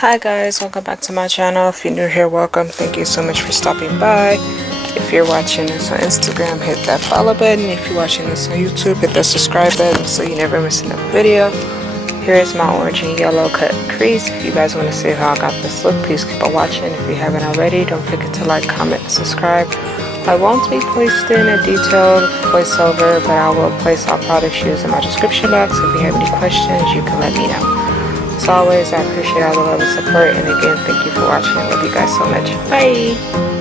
Hi guys, welcome back to my channel. If you're new here, welcome. Thank you so much for stopping by. If you're watching this on Instagram, hit that follow button. If you're watching this on YouTube, hit that subscribe button so you never miss another video. Here is my orange and yellow cut crease. If you guys want to see how I got this look, please keep on watching. If you haven't already, don't forget to like, comment, and subscribe. I won't be posting a detailed voiceover, but I will place all products used in my description box. If you have any questions, you can let me know. As always, I appreciate all the love and support, and again, thank you for watching. I love you guys so much. Bye!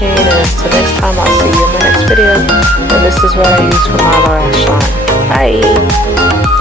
watching, and until next time, I'll see you in my next video. And this is what I use for my lash line. Bye!